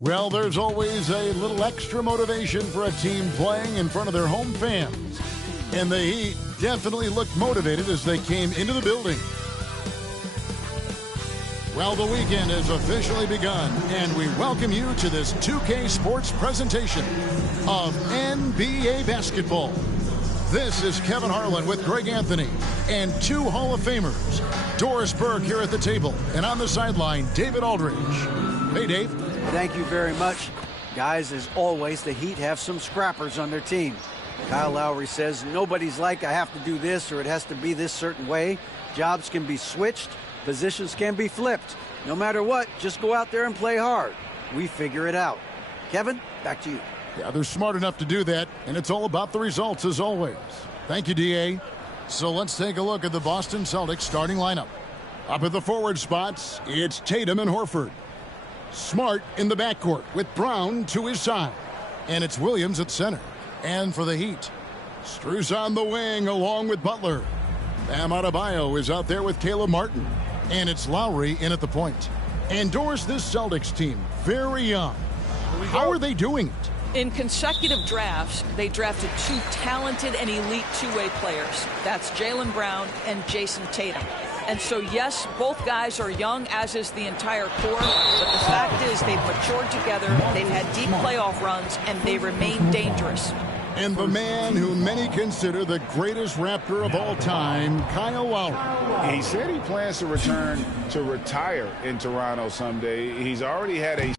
Well, there's always a little extra motivation for a team playing in front of their home fans. And the Heat definitely looked motivated as they came into the building. Well, the weekend has officially begun, and we welcome you to this 2K Sports presentation of NBA basketball. This is Kevin Harlan with Greg Anthony and two Hall of Famers, Doris Burke here at the table, and on the sideline, David Aldridge. Hey, Dave. Thank you very much. Guys, as always, the Heat have some scrappers on their team. Kyle Lowry says, nobody's like, I have to do this or it has to be this certain way. Jobs can be switched. Positions can be flipped. No matter what, just go out there and play hard. We figure it out. Kevin, back to you. Yeah, they're smart enough to do that, and it's all about the results as always. Thank you, D.A. So let's take a look at the Boston Celtics starting lineup. Up at the forward spots, it's Tatum and Horford. Smart in the backcourt with Brown to his side. And it's Williams at center. And for the Heat, Strus on the wing along with Butler. Bam Adebayo is out there with Caleb Martin. And it's Lowry in at the point. And Doris, this Celtics team, very young. How are they doing it? In consecutive drafts, they drafted two talented and elite two-way players. That's Jaylen Brown and Jason Tatum. And so, yes, both guys are young, as is the entire core. But the fact is they've matured together, they've had deep playoff runs, and they remain dangerous. And the man who many consider the greatest Raptor of all time, Kyle Lowry. He said he plans to return to retire in Toronto someday. He's already had a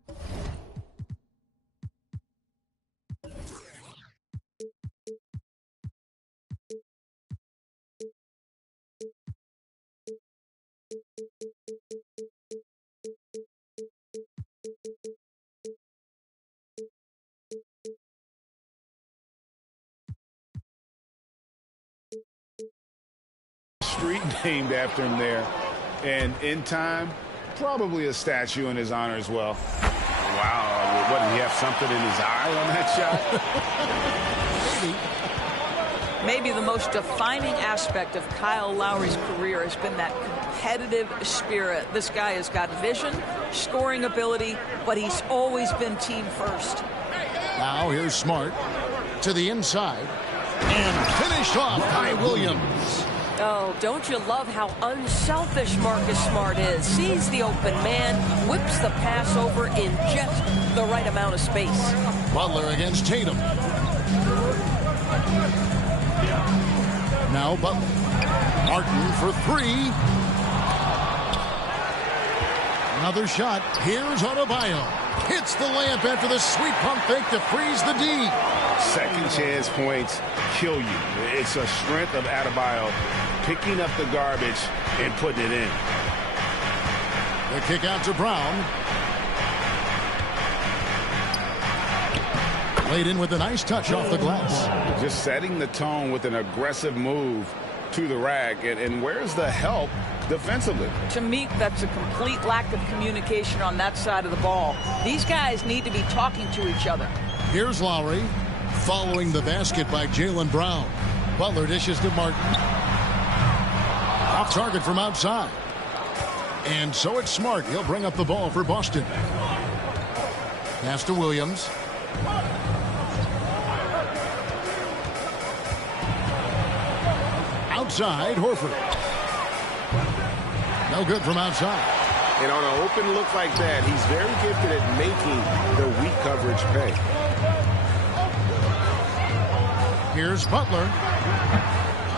street named after him there, and in time, probably a statue in his honor as well. Wow, what, did he have something in his eye on that shot? Maybe the most defining aspect of Kyle Lowry's career has been that competitive spirit. This guy has got vision, scoring ability, but he's always been team first. Now here's Smart to the inside and finished off by Williams. Oh, don't you love how unselfish Marcus Smart is? Sees the open man, whips the pass over in just the right amount of space. Butler against Tatum. Now Butler. Martin for three. Another shot. Here's Adebayo. Hits the layup after the sweet pump fake to freeze the D. Second chance points kill you. It's a strength of Adebayo picking up the garbage and putting it in. The kick out to Brown. Laid in with a nice touch off the glass. Just setting the tone with an aggressive move to the rack. And where's the help defensively? To me, that's a complete lack of communication on that side of the ball. These guys need to be talking to each other. Here's Lowry following the basket by Jaylen Brown. Butler dishes to Martin. Off target from outside. And so it's Smart. He'll bring up the ball for Boston. Pass to Williams. Outside, Horford. No good from outside. And on an open look like that, he's very gifted at making the weak coverage pay. Here's Butler.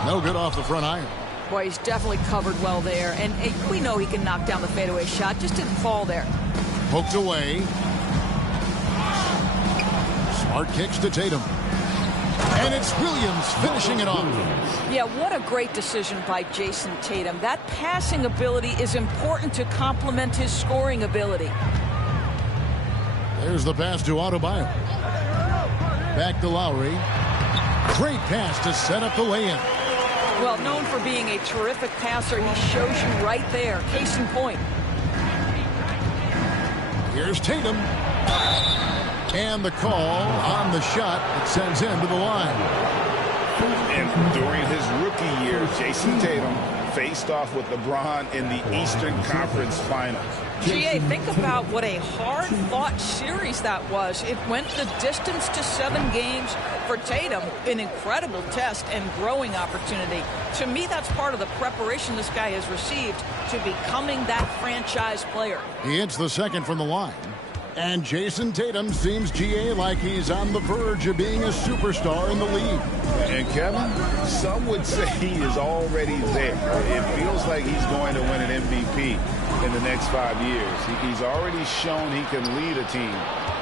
No good off the front iron. Boy, he's definitely covered well there. And we know he can knock down the fadeaway shot. Just didn't fall there. Poked away. Smart kicks to Tatum. And it's Williams finishing it off. Yeah, what a great decision by Jason Tatum. That passing ability is important to complement his scoring ability. There's the pass to Adebayo. Back to Lowry. Great pass to set up the lay-in. Well, known for being a terrific passer, he shows you right there. Case in point. Here's Tatum. And the call on the shot that sends him to the line. And during his rookie year, Jason Tatum faced off with LeBron in the Eastern Conference Finals. GA, think about what a hard-fought series that was. It went the distance to 7 games for Tatum, an incredible test and growing opportunity. To me, that's part of the preparation this guy has received to becoming that franchise player. He hits the second from the line. And Jason Tatum seems, GA, like he's on the verge of being a superstar in the league. And Kevin, some would say he is already there. It feels like he's going to win an MVP in the next 5 years. He's already shown he can lead a team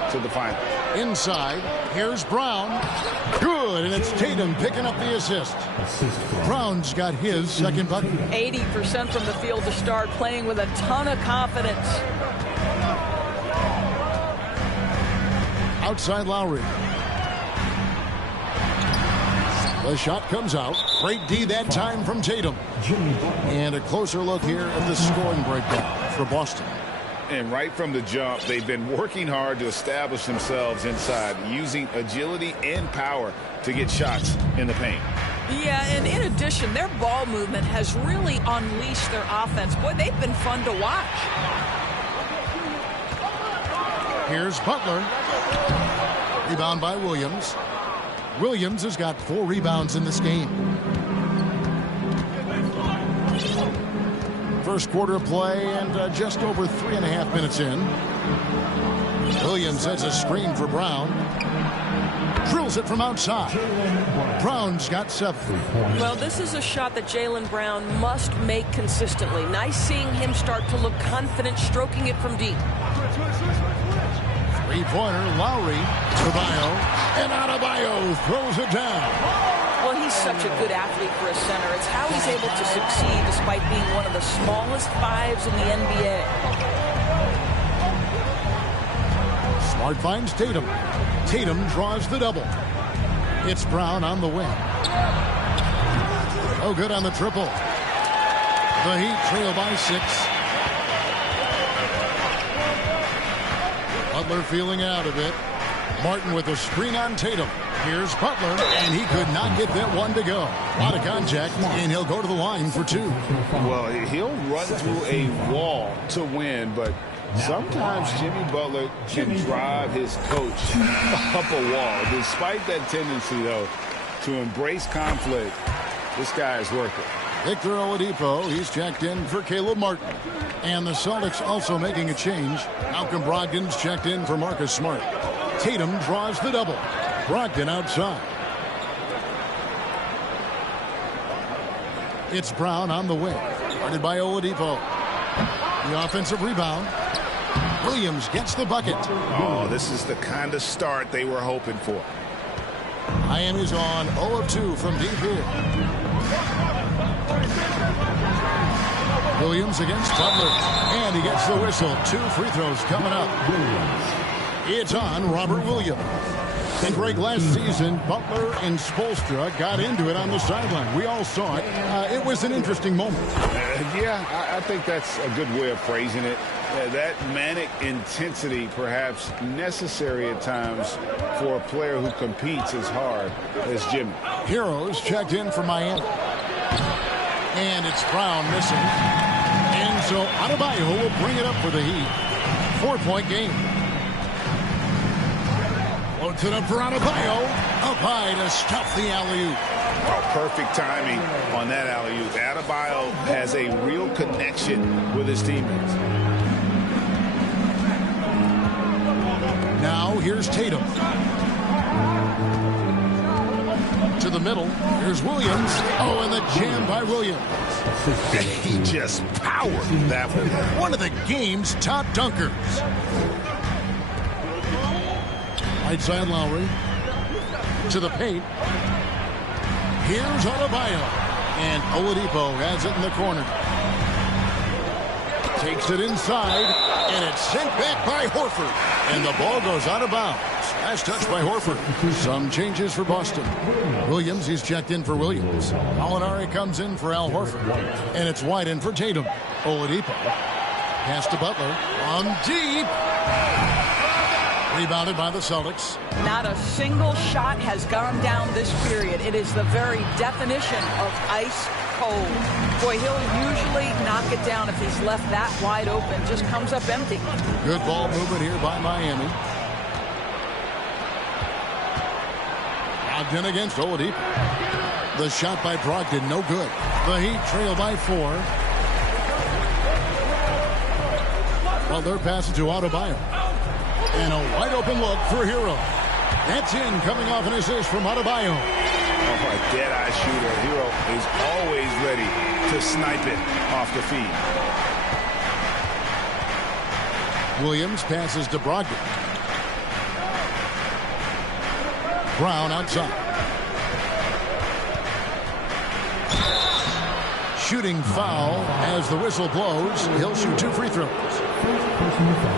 to the finals. Inside, here's Brown. Good, and it's Tatum picking up the assist. Brown's got his second bucket. 80% from the field to start, playing with a ton of confidence. Outside Lowry. The shot comes out. Great D that time from Tatum. And a closer look here at the scoring breakdown for Boston. And right from the jump, they've been working hard to establish themselves inside, using agility and power to get shots in the paint. Yeah, and in addition, their ball movement has really unleashed their offense. Boy, they've been fun to watch. Here's Butler. Rebound by Williams. Williams has got 4 rebounds in this game. First quarter of play and just over 3.5 minutes in. Williams sets a screen for Brown. Drills it from outside. Brown's got 7. Well, this is a shot that Jaylen Brown must make consistently. Nice seeing him start to look confident, stroking it from deep. Three-pointer, Lowry, Adebayo, and Adebayo throws it down. Well, he's such a good athlete for a center. It's how he's able to succeed despite being one of the smallest 5s in the NBA. Smart finds Tatum. Tatum draws the double. It's Brown on the wing. Oh, good on the triple. The Heat trail by 6. Butler feeling out of it. Martin with a screen on Tatum. Here's Butler, and he could not get that one to go. A lot of contact, and he'll go to the line for 2. Well, he'll run through a wall to win, but sometimes Jimmy Butler can drive his coach up a wall. Despite that tendency, though, to embrace conflict, this guy is worth it. Victor Oladipo, he's checked in for Caleb Martin. And the Celtics also making a change. Malcolm Brogdon's checked in for Marcus Smart. Tatum draws the double. Brogdon outside. It's Brown on the wing. Guarded by Oladipo. The offensive rebound. Williams gets the bucket. Oh, this is the kind of start they were hoping for. Miami's on 0 of 2 from deep here. Williams against Butler. And he gets the whistle. 2 free throws coming up. It's on Robert Williams. And Greg, last season, Butler and Spoelstra got into it on the sideline. We all saw it. It was an interesting moment. Yeah, I think that's a good way of phrasing it. That manic intensity perhaps necessary at times for a player who competes as hard as Jimmy. Heroes checked in for Miami. And it's Brown missing. And so Adebayo will bring it up for the Heat. 4-point game. Floats it up for Adebayo. Up high to stuff the alley-oop. Oh, perfect timing on that alley-oop. Adebayo has a real connection with his teammates. Now here's Tatum. To the middle. Here's Williams. Oh, and the jam by Williams. He just powered that one. One of the game's top dunkers. Right side Lowry. To the paint. Here's Adebayo. And Oladipo has it in the corner. Takes it inside. And it's sent back by Horford. And the ball goes out of bounds. Last touch by Horford. Some changes for Boston. Williams, he's checked in for Williams. Molinari comes in for Al Horford. And it's wide in for Tatum. Oladipo. Pass to Butler. On deep. Rebounded by the Celtics. Not a single shot has gone down this period. It is the very definition of ice cold. Boy, he'll usually knock it down if he's left that wide open. Just comes up empty. Good ball movement here by Miami. Ogden against Oladipo. The shot by Brogdon, no good. The Heat trail by 4. Butler passes to Adebayo. And a wide open look for Hero. That's in, coming off an assist from Adebayo. Oh, a dead-eye shooter. Hero is always ready to snipe it off the feed. Williams passes to Brogdon. Brown outside. Shooting foul as the whistle blows. He'll shoot 2 free throws.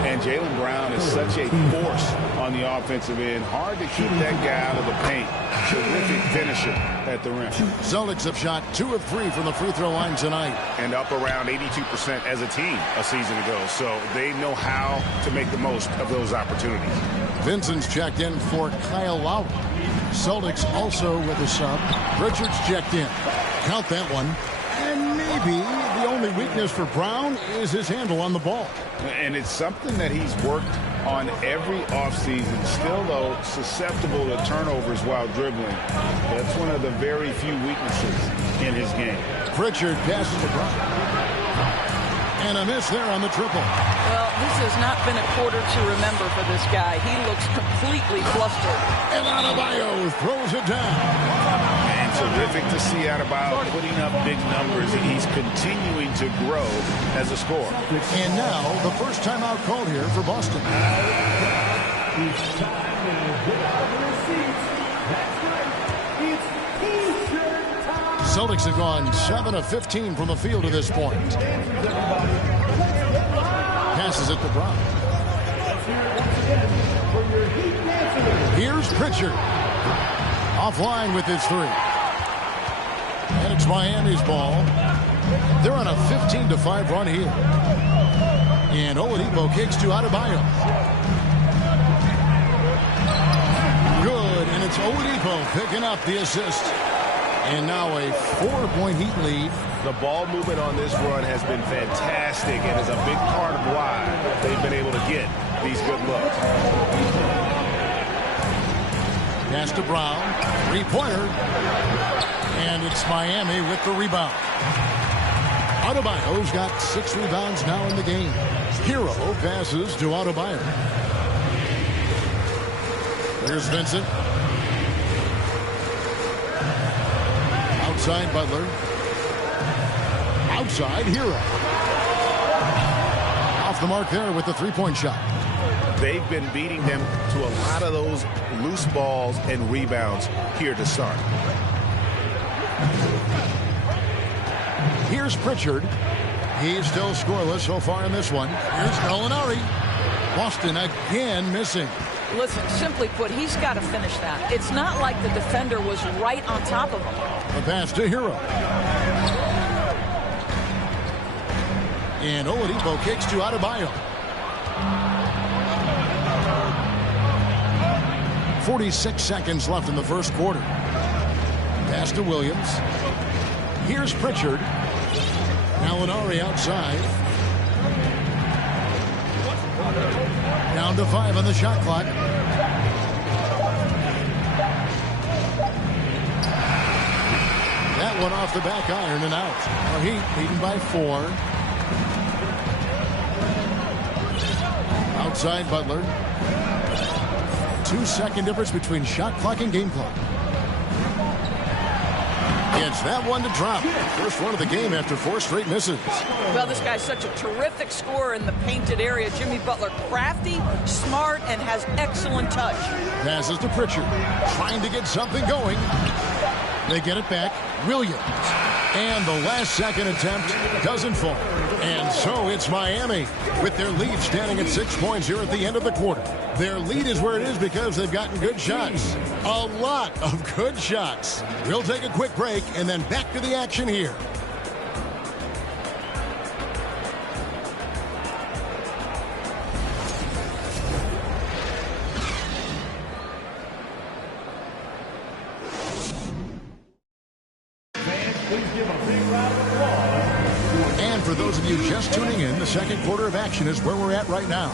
And Jaylen Brown is such a force on the offensive end. Hard to keep that guy out of the paint. Terrific finisher at the rim. Celtics have shot 2 of 3 from the free throw line tonight. And up around 82% as a team a season ago. So they know how to make the most of those opportunities. Vincent's checked in for Kyle Lowry. Celtics also with a sub. Richards checked in. Count that one. And maybe the only weakness for Brown is his handle on the ball. And it's something that he's worked on every offseason. Still, though, susceptible to turnovers while dribbling. That's one of the very few weaknesses in his game. Pritchard passes to Brown. And a miss there on the triple. Well, this has not been a quarter to remember for this guy. He looks completely flustered. And Adebayo throws it down. And terrific to see Adebayo putting up big numbers. He's continuing to grow as a scorer. And now the first timeout called here for Boston. Celtics have gone 7 of 15 from the field to this point. Passes it to Brown. Here's Pritchard. Offline with his 3. And it's Miami's ball. They're on a 15-5 run here. And Oladipo kicks to Adebayo. Good, and it's Oladipo picking up the assist. And now a 4-point Heat lead. The ball movement on this run has been fantastic and is a big part of why they've been able to get these good looks. Pass to Brown. 3-pointer. And it's Miami with the rebound. Adebayo's got 6 rebounds now in the game. Hero passes to Adebayo. Here's Vincent. Outside Butler. Outside Hero. Off the mark there with the 3-point shot. They've been beating them to a lot of those loose balls and rebounds here to start. Here's Pritchard. He's still scoreless so far in this one. Here's Gallinari. Boston again missing. Listen, simply put, he's got to finish that. It's not like the defender was right on top of him. The pass to Hero. And Oladipo kicks to Adebayo. 46 seconds left in the first quarter. Pass to Williams. Here's Pritchard. Gallinari outside. Down to 5 on the shot clock. That one off the back iron and out. The Heat leading by 4. Outside Butler. 2-second difference between shot clock and game clock. Gets that one to drop. First one of the game after 4 straight misses. Well, this guy's such a terrific scorer in the painted area. Jimmy Butler, crafty, smart, and has excellent touch. Passes to Pritchard. Trying to get something going. They get it back. Williams. And the last second attempt doesn't fall. And so it's Miami with their lead standing at 6 points here at the end of the quarter. Their lead is where it is because they've gotten good shots. A lot of good shots. We'll take a quick break and then back to the action here. Please give a big round second quarter of action is where we're at right now.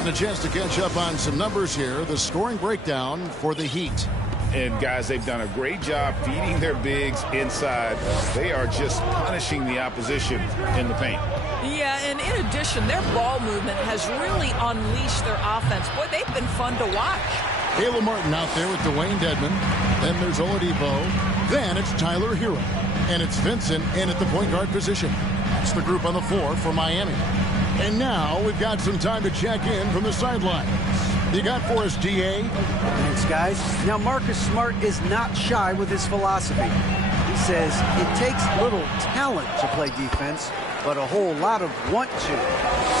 And a chance to catch up on some numbers here. The scoring breakdown for the Heat. And, guys, they've done a great job feeding their bigs inside. They are just punishing the opposition in the paint. Yeah, and in addition, their ball movement has really unleashed their offense. Boy, they've been fun to watch. Caleb Martin out there with Dwayne Dedman. Then there's Oladipo. Then it's Tyler Hero. And it's Vincent in at the point guard position. That's the group on the floor for Miami. And now we've got some time to check in from the sidelines. You got for us, DA? Thanks, guys. Now, Marcus Smart is not shy with his philosophy. He says it takes little talent to play defense, but a whole lot of want to.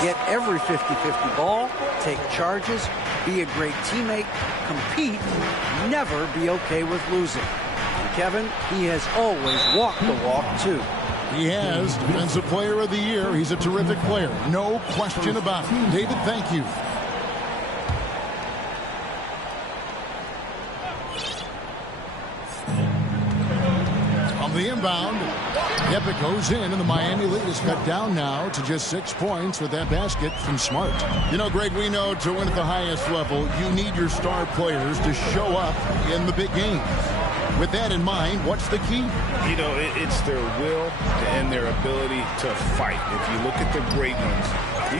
Get every 50-50 ball, take charges, be a great teammate, compete, never be okay with losing. And Kevin, he has always walked the walk, too. He has. Defensive Player of the Year. He's a terrific player. No question about it. David, thank you. The inbound. Epic goes in, and the Miami lead is cut down now to just 6 points with that basket from Smart. You know, Greg, we know to win at the highest level, you need your star players to show up in the big games. With that in mind, what's the key? You know, it's their will and their ability to fight. If you look at the great ones,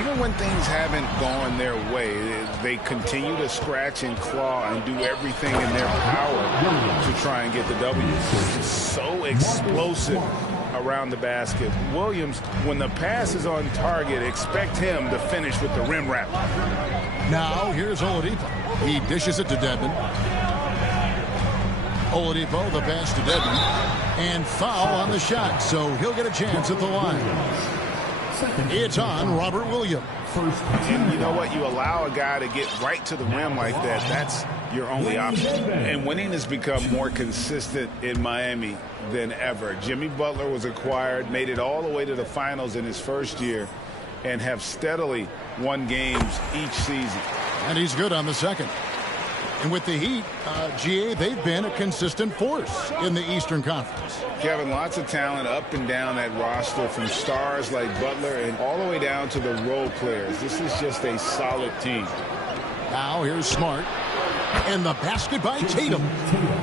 even when things haven't gone their way, they continue to scratch and claw and do everything in their power to try and get the W. So explosive around the basket. Williams, when the pass is on target, expect him to finish with the rim wrap. Now, here's Oladipo. He dishes it to Dedman. Oladipo, the pass to Dedman. And foul on the shot, so he'll get a chance at the line. It's on Robert Williams. And you know what? You allow a guy to get right to the rim like that, that's your only option. And winning has become more consistent in Miami than ever. Jimmy Butler was acquired, made it all the way to the finals in his first year, and have steadily won games each season. And he's good on the second. And with the Heat, GA, they've been a consistent force in the Eastern Conference. Kevin, lots of talent up and down that roster, from stars like Butler and all the way down to the role players. This is just a solid team. Now here's Smart. And the basket by Tatum.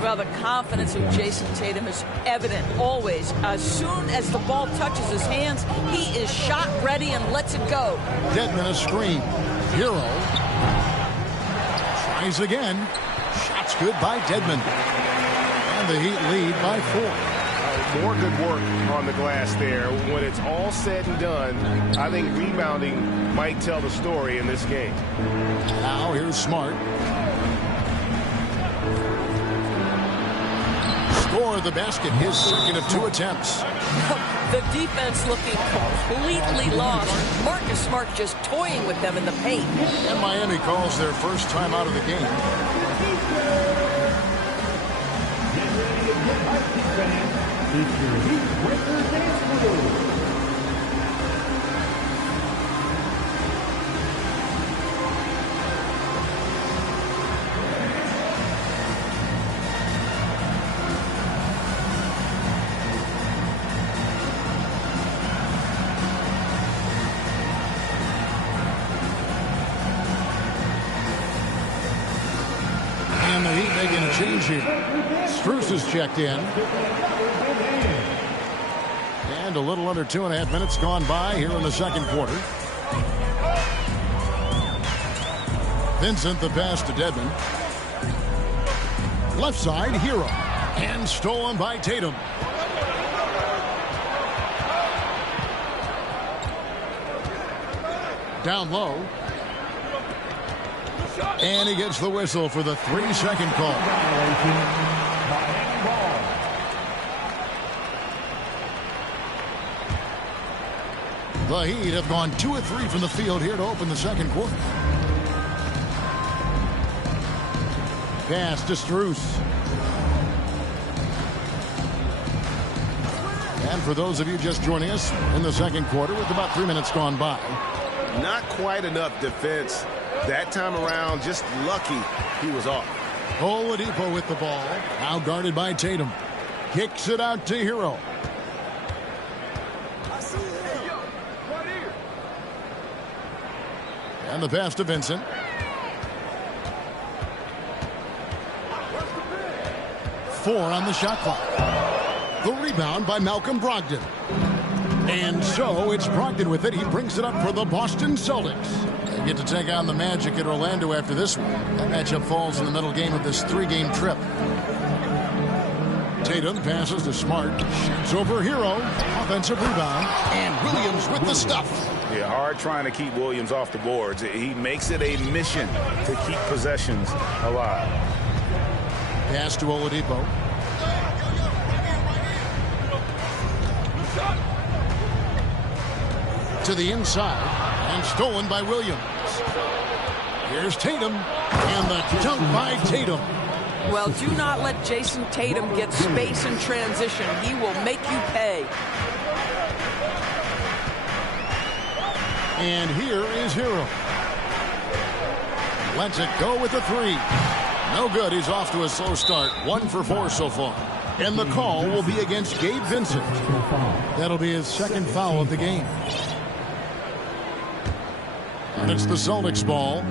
Well, the confidence of Jason Tatum is evident always. As soon as the ball touches his hands, he is shot ready and lets it go. Dedman a screen. Hero. Tries again. Shots good by Dedman. And the Heat lead by 4. More good work on the glass there. When it's all said and done, I think rebounding might tell the story in this game. Now here's Smart. Score the basket, his second of 2 attempts. The defense looking completely lost. Marcus Smart just toying with them in the paint. And Miami calls their first time out of the game. And the Heat making a change here. Strus is checked in. And a little under 2.5 minutes gone by here in the second quarter. Vincent the pass to Dedman. Left side, Hero. And stolen by Tatum. Down low. And he gets the whistle for the 3-second call. The Heat have gone 2 of 3 from the field here to open the second quarter. Pass to Strus. And for those of you just joining us in the second quarter with about 3 minutes gone by. Not quite enough defense. That time around, just lucky he was off. Oladipo with the ball. Now guarded by Tatum. Kicks it out to Hero. And the pass to Vincent. Four on the shot clock. The rebound by Malcolm Brogdon. And so it's Brogdon with it. He brings it up for the Boston Celtics. They get to take on the Magic at Orlando after this one. That matchup falls in the middle game of this 3-game trip. Tatum passes to Smart. Shoots over Hero. Offensive rebound. And Williams with the stuff. Yeah, hard trying to keep Williams off the boards. He makes it a mission to keep possessions alive. Pass to Oladipo. To the inside. And stolen by Williams. Here's Tatum. And the dunk by Tatum. Well, do not let Jason Tatum get space in transition. He will make you pay. And here is Hero. Lets it go with a three. No good. He's off to a slow start. 1 for 4 so far. And the call will be against Gabe Vincent. That'll be his second foul of the game. And it's the Celtics ball.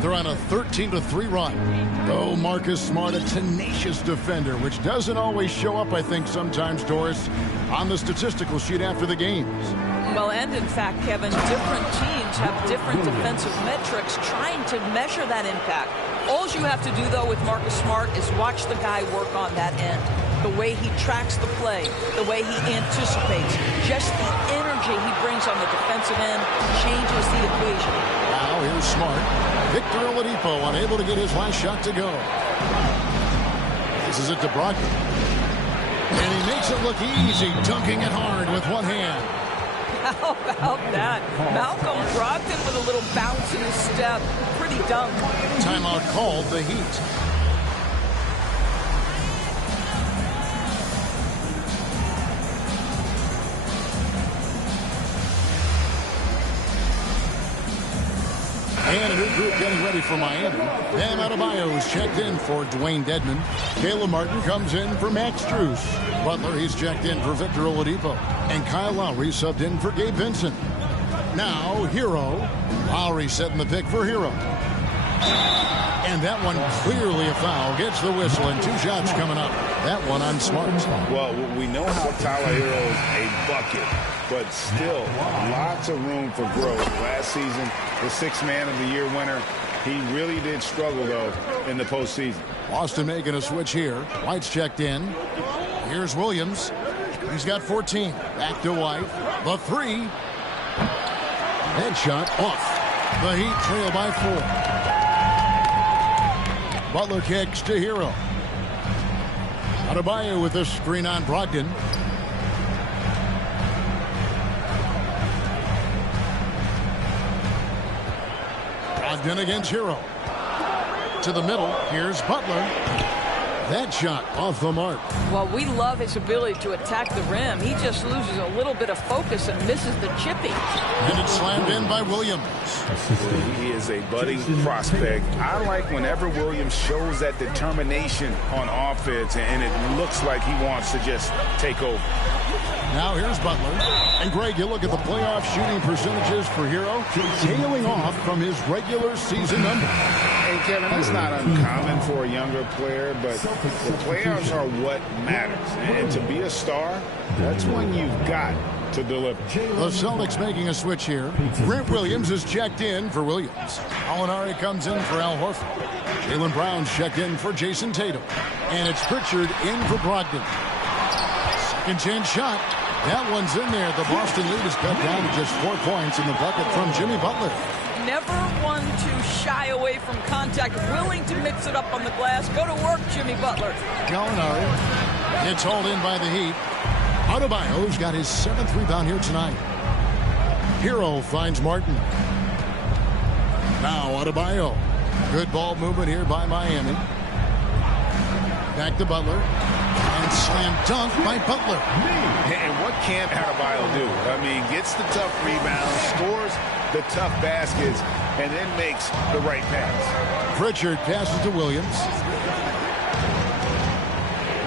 They're on a 13-3 run. Oh, Marcus Smart, a tenacious defender, which doesn't always show up, I think, sometimes, Doris, on the statistical sheet after the games. Well, and in fact, Kevin, different teams have different defensive metrics trying to measure that impact. All you have to do, though, with Marcus Smart is watch the guy work on that end. The way he tracks the play, the way he anticipates, just the energy he brings on the defensive end changes the equation. Now here's Smart. Victor Oladipo unable to get his last shot to go. This is it to Brogdon. And he makes it look easy, dunking it hard with one hand. How about that? Malcolm Brogdon with a little bounce in his step. Pretty dunk. Timeout called, the Heat. And a new group getting ready for Miami. Bam Adebayo is checked in for Dwayne Dedmon. Caleb Martin comes in for Max Strus. Butler, he's checked in for Victor Oladipo. And Kyle Lowry subbed in for Gabe Vincent. Now, Hero. Lowry setting the pick for Hero. And that one clearly a foul. Gets the whistle and 2 shots coming up. That one on Smart. Well, we know how Tyler Hero is a bucket, but still lots of room for growth. Last season, the 6th Man of the Year winner. He really did struggle, though, in the postseason. Boston making a switch here. White's checked in. Here's Williams. He's got 14. Back to White. The 3. Headshot off. The Heat trail by 4. Butler kicks to Hero. Adebayo with a screen on Brogdon. Brogdon against Hero. To the middle. Here's Butler. That shot off the mark. Well, we love his ability to attack the rim. He just loses a little bit of focus and misses the chippy. And it's slammed in by Williams. He is a budding prospect. I like whenever Williams shows that determination on offense, and it looks like he wants to just take over. Now here's Butler. And Greg, you look at the playoff shooting percentages for Hero, tailing off from his regular season number. Hey, Kevin, that's not uncommon for a younger player, but the playoffs are what matters. And to be a star, that's when you've got to deliver. The Celtics making a switch here. Grant Williams is checked in for Williams. Alinari comes in for Al Horford. Jaylen Brown's checked in for Jason Tatum. And it's Pritchard in for Brogdon. Second chance shot. That one's in there. The Boston lead is cut down to just 4 points in the bucket from Jimmy Butler. Never one to shy away from contact. Willing to mix it up on the glass. Go to work, Jimmy Butler. Gallinari. It's hauled in by the Heat. Adebayo's got his 7th rebound here tonight. Hero finds Martin. Now Adebayo. Good ball movement here by Miami. Back to Butler. And slam dunk by Butler. And what can't Adebayo do? I mean, gets the tough rebound, scores the tough baskets, and then makes the right pass. Pritchard passes to Williams.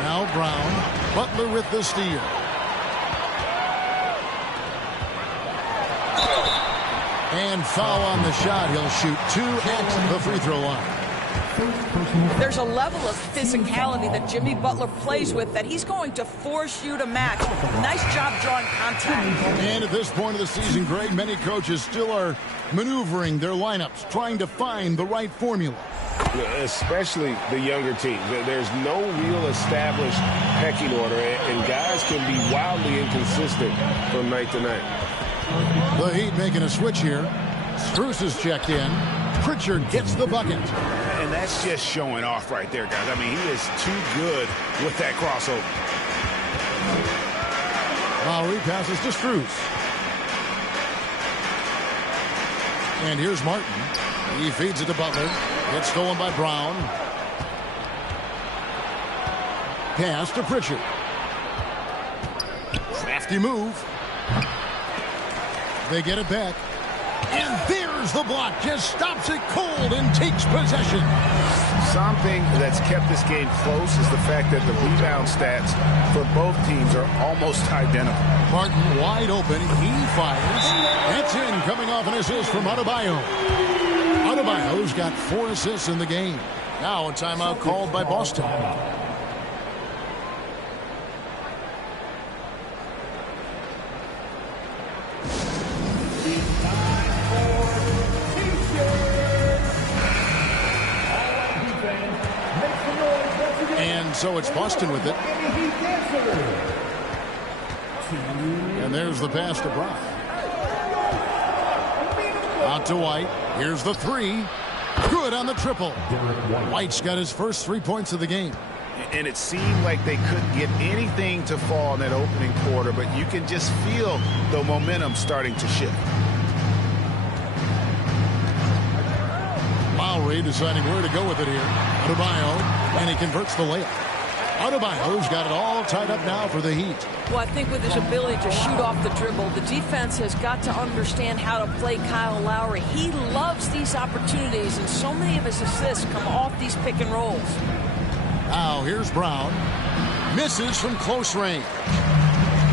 Now Brown. Butler with the steal. And foul on the shot. He'll shoot 2 at the free throw line. There's a level of physicality that Jimmy Butler plays with that he's going to force you to match. Nice job drawing contact. And at this point of the season, Greg, many coaches still are maneuvering their lineups, trying to find the right formula. Especially the younger team. There's no real established pecking order, and guys can be wildly inconsistent from night to night. The Heat making a switch here. Strus is checked in. Pritchard gets the bucket. And that's just showing off right there, guys. I mean, he is too good with that crossover. Lowry passes to Strus. And here's Martin. He feeds it to Butler. It's stolen by Brown. Pass to Pritchard. Crafty move. They get it back. And there's the block. Just stops it cold and takes possession. Something that's kept this game close is the fact that the rebound stats for both teams are almost identical. Martin wide open. He fires. That's in, coming off an assist from Adebayo. Adebayo's got 4 assists in the game. Now a timeout called by Boston. And so it's Boston with it. And there's the pass to Brown. Out to White. Here's the 3. Good on the triple. White's got his first 3 points of the game. And it seemed like they couldn't get anything to fall in that opening quarter, but you can just feel the momentum starting to shift. Lowry deciding where to go with it here. Adebayo, and he converts the layup. Adebayo's got it all tied up now for the Heat. Well, I think with his ability to shoot off the dribble, the defense has got to understand how to play Kyle Lowry. He loves these opportunities, and so many of his assists come off these pick and rolls. Now here's Brown. Misses from close range.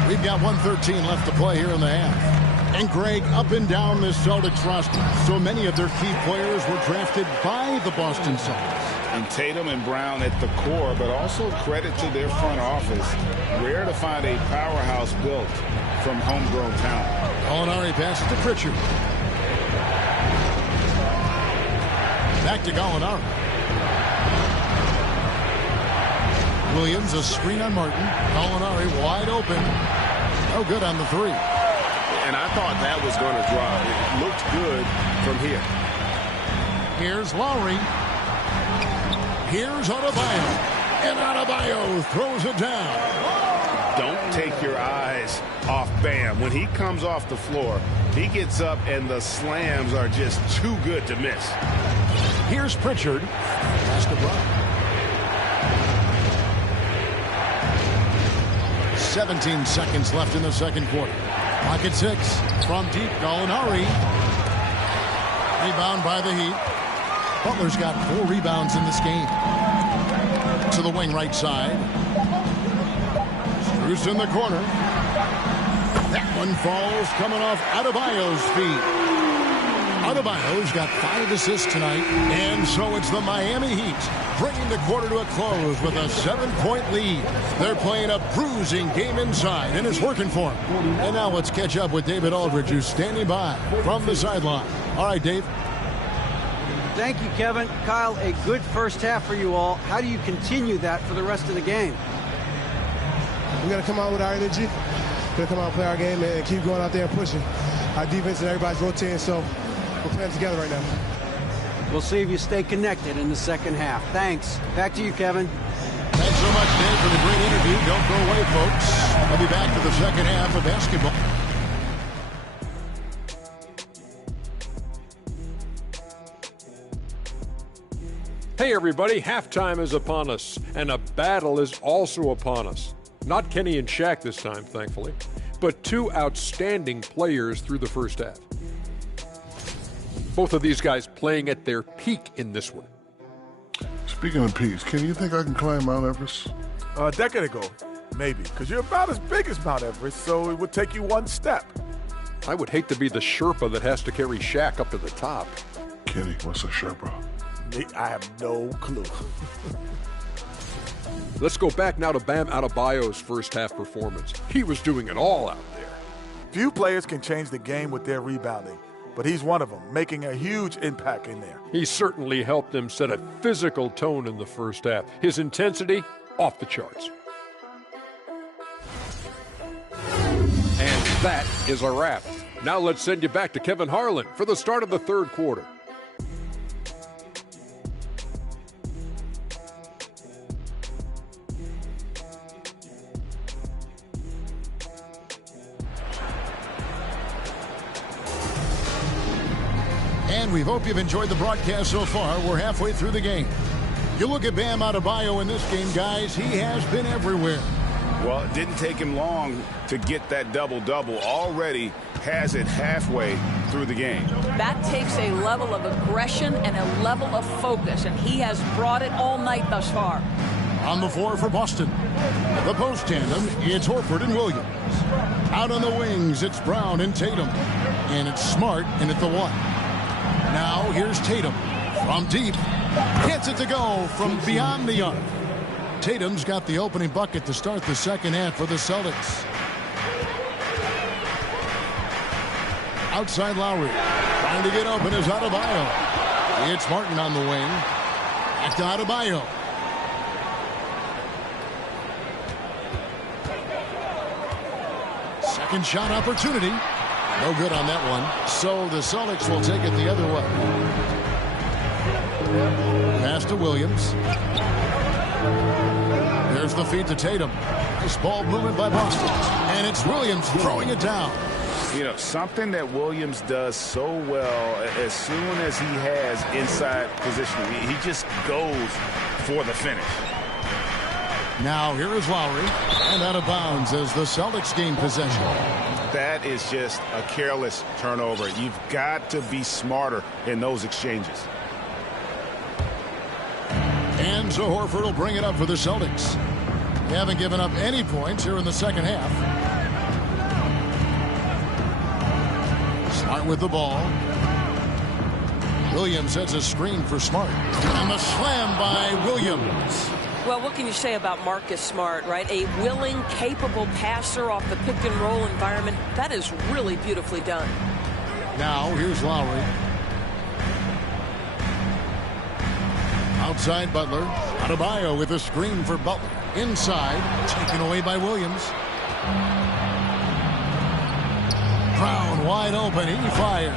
We've got 1:13 left to play here in the half. And Greg, up and down this Celtics roster, so many of their key players were drafted by the Boston Celtics. And Tatum and Brown at the core, but also credit to their front office. Rare to find a powerhouse built from homegrown talent. Gallinari passes to Pritchard. Back to Gallinari. Williams, a screen on Martin. Gallinari wide open. No good on the 3. And I thought that was going to drive. It looked good from here. Here's Lowry. Here's Adebayo. And Adebayo throws it down. Don't take your eyes off Bam. When he comes off the floor, he gets up and the slams are just too good to miss. Here's Pritchard. Pass to Brown. 17 seconds left in the second quarter. Clock at 6. From deep, Gallinari. Rebound by the Heat. Butler's got 4 rebounds in this game. To the wing right side. Strus in the corner. That one falls, coming off Adebayo's feet. Adebayo's got 5 assists tonight, and so it's the Miami Heat bringing the quarter to a close with a 7-point lead. They're playing a bruising game inside, and it's working for them. And now let's catch up with David Aldridge, who's standing by from the sideline. All right, Dave. Thank you, Kevin. Kyle, a good first half for you all. How do you continue that for the rest of the game? We got to come out with our energy. Got to come out and play our game and keep going out there and pushing. Our defense and everybody's rotating, so we're playing together right now. We'll see if you stay connected in the second half. Thanks. Back to you, Kevin. Thanks so much, Dave, for the great interview. Don't go away, folks. We'll be back to the second half of basketball. Hey, everybody. Halftime is upon us, and a battle is also upon us. Not Kenny and Shaq this time, thankfully, but 2 outstanding players through the first half. Both of these guys playing at their peak in this one. Speaking of peaks, Kenny, you think I can climb Mount Everest? A decade ago, maybe, because you're about as big as Mount Everest, so it would take you 1 step. I would hate to be the Sherpa that has to carry Shaq up to the top. Kenny, what's a Sherpa? I have no clue. Let's go back now to Bam Adebayo's first half performance. He was doing it all out there. Few players can change the game with their rebounding, but he's one of them, making a huge impact in there. He certainly helped them set a physical tone in the first half. His intensity, off the charts. And that is a wrap. Now let's send you back to Kevin Harlan for the start of the third quarter. And we hope you've enjoyed the broadcast so far. We're halfway through the game. You look at Bam Adebayo in this game, guys, he has been everywhere. Well, it didn't take him long to get that double-double. Already has it halfway through the game. That takes a level of aggression and a level of focus, and he has brought it all night thus far. On the floor for Boston, the post tandem, it's Horford and Williams. Out on the wings, it's Brown and Tatum. And it's Smart in at the one. Now here's Tatum from deep. Gets it to go from beyond the arc. Tatum's got the opening bucket to start the second half for the Celtics. Outside Lowry. Trying to get open is Adebayo. It's Martin on the wing. Back to Adebayo. Second shot opportunity. No good on that one. So the Celtics will take it the other way. Pass to Williams. There's the feed to Tatum. Nice ball movement by Boston. And it's Williams throwing it down. You know, something that Williams does so well, as soon as he has inside positioning, he just goes for the finish. Now here is Lowry. And out of bounds as the Celtics gain possession. That is just a careless turnover. You've got to be smarter in those exchanges. And so Horford will bring it up for the Celtics. They haven't given up any points here in the second half. Smart with the ball. Williams sets a screen for Smart. And the slam by Williams. Well, what can you say about Marcus Smart, right? A willing, capable passer off the pick-and-roll environment. That is really beautifully done. Now, here's Lowry. Outside Butler. Adebayo with a screen for Butler. Inside, taken away by Williams. Brown wide open. He fires.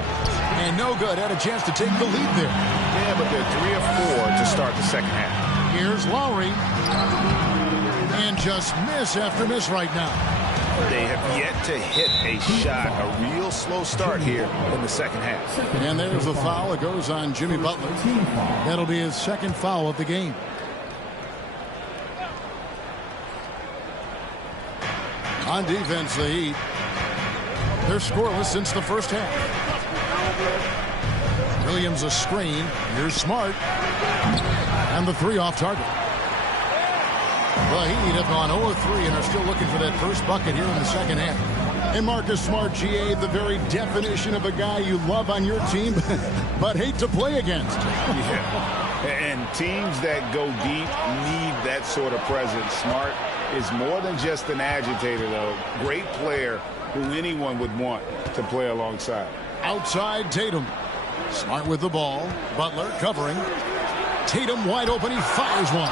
And no good. Had a chance to take the lead there. Yeah, but they're 3 of 4 to start the second half. Here's Lowry. And just miss after miss right now. They have yet to hit a shot. A real slow start here in the second half. And there's the foul. It goes on Jimmy Butler. That'll be his second foul of the game. On defense, the Heat. They're scoreless since the first half. Williams a screen. Here's Smart. And the three off target. The Heat have gone 0-3 and are still looking for that first bucket here in the second half. And Marcus Smart, GA, the very definition of a guy you love on your team, but hate to play against. Yeah. And teams that go deep need that sort of presence. Smart is more than just an agitator, though. Great player who anyone would want to play alongside. Outside Tatum. Smart with the ball. Butler covering. Tatum wide open. He fires one.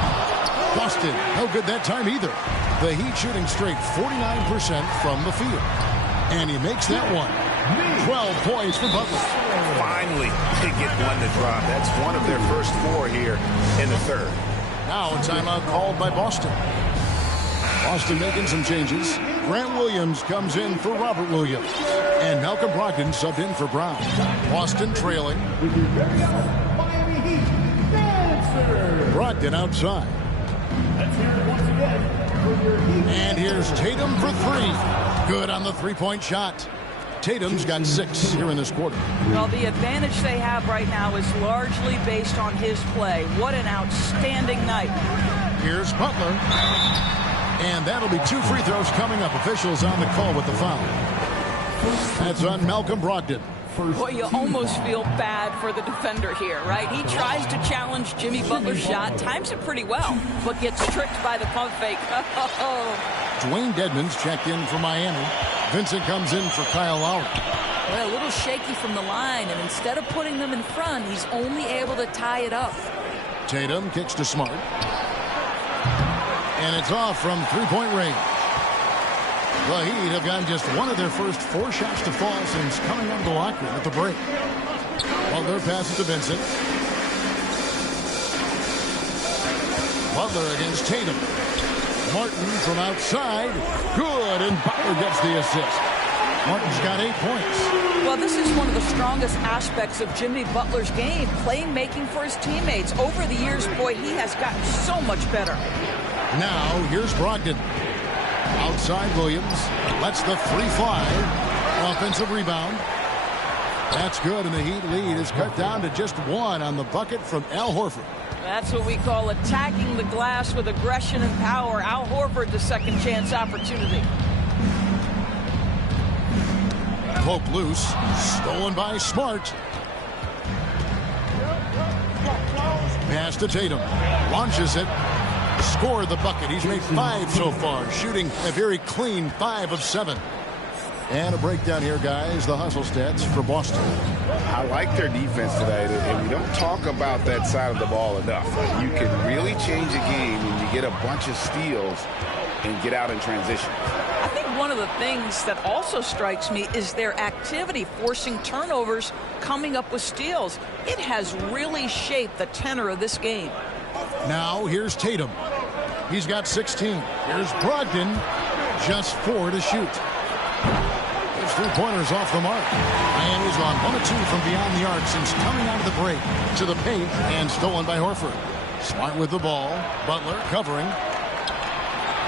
Busted. No good that time either. The Heat shooting straight 49% from the field. And he makes that one. 12 points for Butler. Finally, they get one to drop. That's one of their first 4 here in the third. Now a timeout called by Boston. Boston making some changes. Grant Williams comes in for Robert Williams. And Malcolm Brogdon subbed in for Brown. Boston trailing. Brogdon outside. And here's Tatum for 3. Good on the three-point shot. Tatum's got 6 here in this quarter. Well, the advantage they have right now is largely based on his play. What an outstanding night. Here's Butler. And that'll be 2 free throws coming up. Officials on the call with the foul. That's on Malcolm Brogdon. Boy, you almost feel bad for the defender here, right? He tries to challenge Jimmy Butler's shot, times it pretty well, but gets tricked by the pump fake. Dwayne Dedmon's checked in for Miami. Vincent comes in for Kyle Lowry. Well, a little shaky from the line, and instead of putting them in front, he's only able to tie it up. Tatum kicks to Smart. And it's off from three-point range. The Heat have gotten just one of their first 4 shots to fall since coming out of the locker room at the break. Butler passes to Vincent. Butler against Tatum. Martin from outside. Good, and Butler gets the assist. Martin's got 8 points. Well, this is one of the strongest aspects of Jimmy Butler's game, playmaking for his teammates. Over the years, boy, he has gotten so much better. Now, here's Brogdon. Outside Williams. Lets the 3 fly. Offensive rebound. That's good, and the Heat lead is cut down to just 1 on the bucket from Al Horford. That's what we call attacking the glass with aggression and power. Al Horford, the second chance opportunity. Poke loose. Stolen by Smart. Pass to Tatum. Launches it. Scored the bucket. He's made 5 so far, shooting a very clean 5 of 7. And a breakdown here, guys. The hustle stats for Boston. I like their defense today, and we don't talk about that side of the ball enough. You can really change a game when you get a bunch of steals and get out in transition. I think one of the things that also strikes me is their activity, forcing turnovers, coming up with steals. It has really shaped the tenor of this game. Now, here's Tatum. He's got 16. Here's Brogdon. Just 4 to shoot. His 3-pointers off the mark. Miami's gone 1 of 2 from beyond the arc since coming out of the break. To the paint, and stolen by Horford. Smart with the ball. Butler covering.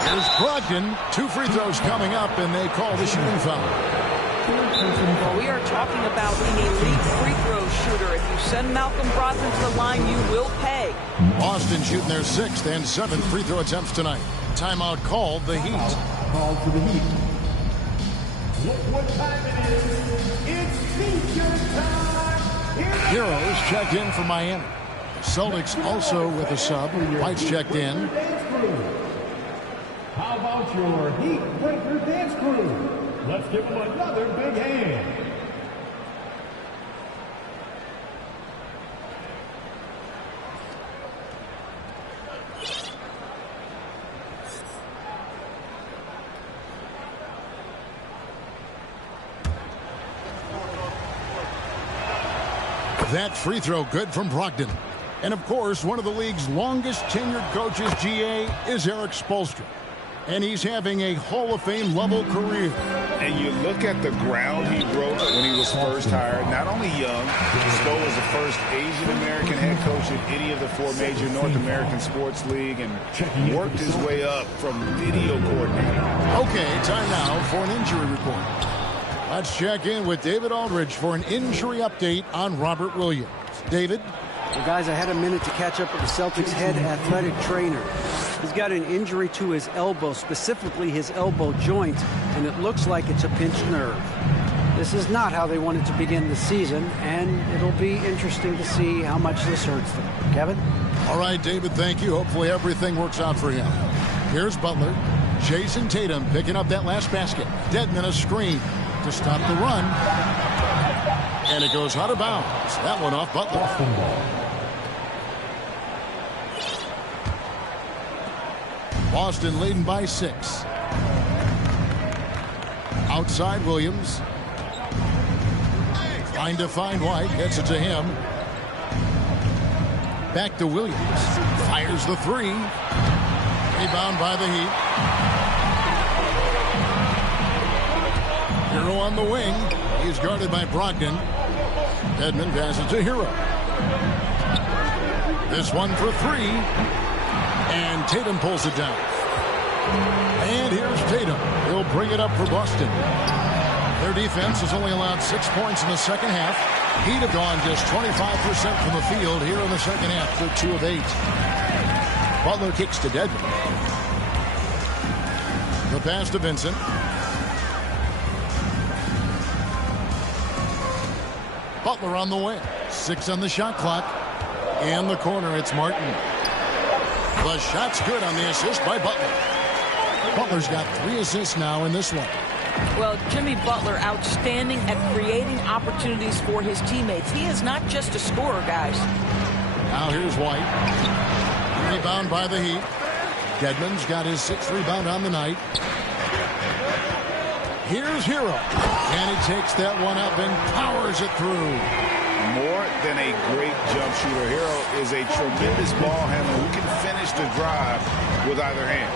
Here's Brogdon. 2 free throws coming up, and they call the shooting foul. Well, we are talking about an elite free throw shooter. If you send Malcolm Brogdon to the line, you will pay. Boston shooting their 6th and 7th free throw attempts tonight. Timeout called the Heat. Called for the Heat. Look what time it is. It's feature time. Heroes checked in for Miami. Celtics also with a sub. White's checked in. How about your Heat Breaker dance crew? Let's give them another big hand. That free throw good from Brogdon. And of course, one of the league's longest tenured coaches, GA, is Eric Spoelstra. And he's having a Hall of Fame level career. And you look at the ground he broke when he was first hired. Not only young, Spo was the first Asian American head coach in any of the 4 major North American sports league, and worked his way up from video coordinator. Okay, time now for an injury report. Let's check in with David Aldridge for an injury update on Robert Williams. David? Well, guys, I had a minute to catch up with the Celtics head athletic trainer. He's got an injury to his elbow, specifically his elbow joint, and it looks like it's a pinched nerve. This is not how they wanted to begin the season, and it'll be interesting to see how much this hurts them. Kevin? All right, David, thank you. Hopefully everything works out for him. Here's Butler. Jason Tatum picking up that last basket. Dedmon a screen to stop the run. And it goes out of bounds. That one off Butler. Boston leading by 6. Outside Williams. Trying to find White. Gets it to him. Back to Williams. Fires the 3. Rebound by the Heat. Hero on the wing. He's guarded by Brogdon. Dedmon passes to Hero. This one for 3. And Tatum pulls it down. And here's Tatum. He'll bring it up for Boston. Their defense has only allowed 6 points in the second half. Heat have gone just 25% from the field here in the second half. They're 2 of 8. Butler kicks to Dedmon. The pass to Vincent. Butler on the wing. 6 on the shot clock. And the corner, it's Martin. The shot's good on the assist by Butler. Butler's got 3 assists now in this one. Well, Jimmy Butler, outstanding at creating opportunities for his teammates. He is not just a scorer, guys. Now here's White. Rebound by the Heat. Dedmon's got his 6th rebound on the night. Here's Hero. And he takes that one up and powers it through. More than a great jump shooter, Hero is a tremendous ball handler who can finish the drive with either hand.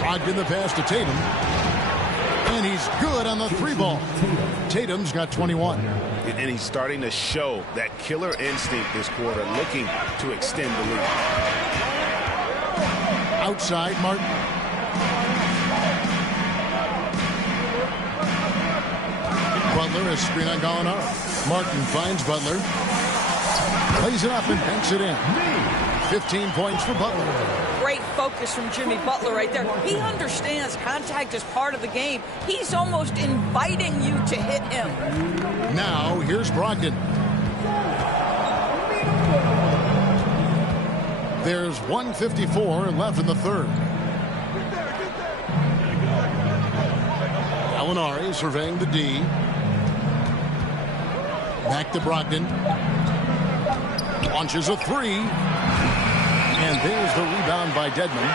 Brogdon the pass to Tatum. And he's good on the 3-ball. Tatum's got 21. And he's starting to show that killer instinct this quarter, looking to extend the lead. Outside, Martin. Butler is screen on Gallinari. Martin finds Butler. Plays it up and banks it in. 15 points for Butler. Great focus from Jimmy Butler right there. He understands contact is part of the game. He's almost inviting you to hit him. Now, here's Brogdon. There's 1:54 left in the third. Gallinari surveying the D. Back to Brogdon. Launches a 3. And there's the rebound by Dedmon.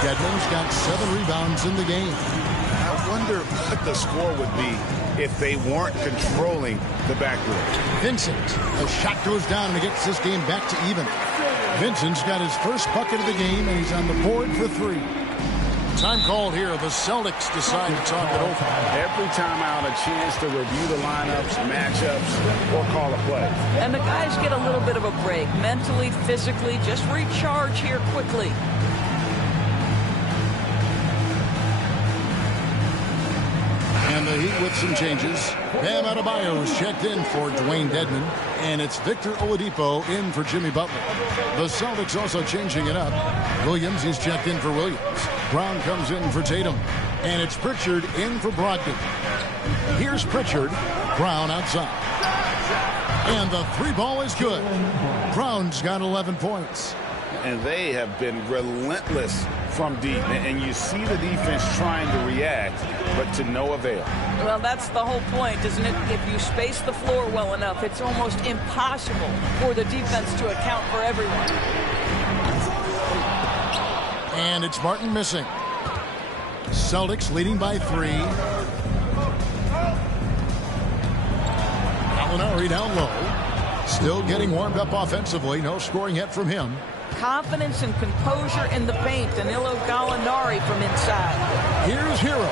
Dedmon's got 7 rebounds in the game. I wonder what the score would be if they weren't controlling the backboard. Vincent. The shot goes down and it gets this game back to even. Vincent's got his first bucket of the game, and he's on the board for 3. Time called here. The Celtics decide to talk it over. Every time out, a chance to review the lineups, matchups, or call a play. And the guys get a little bit of a break. Mentally, physically, just recharge here quickly. And the Heat with some changes. Bam Adebayo is checked in for Dwayne Dedmon. And it's Victor Oladipo in for Jimmy Butler. The Celtics also changing it up. Williams, he's checked in for Williams. Brown comes in for Tatum. And it's Pritchard in for Brogdon. Here's Pritchard. Brown outside. And the 3-ball is good. Brown's got 11 points. And they have been relentless from deep. And you see the defense trying to react, but to no avail. Well, that's the whole point, isn't it? If you space the floor well enough, it's almost impossible for the defense to account for everyone. And it's Martin missing. Celtics leading by 3. Gallinari down low. Still getting warmed up offensively. No scoring yet from him. Confidence and composure in the paint. Danilo Gallinari from inside. Here's Hero.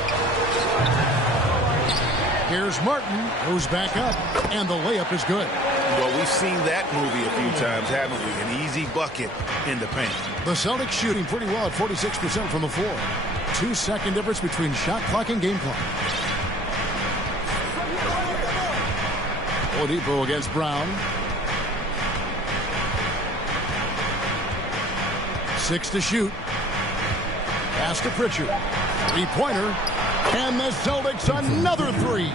Here's Martin, who's back up, and the layup is good. Well, we've seen that movie a few times, haven't we? An easy bucket in the paint. The Celtics shooting pretty well at 46% from the floor. 2-second difference between shot clock and game clock. Oladipo against Brown. 6 to shoot. Pass to Pritchard. 3-pointer. And the Celtics another 3.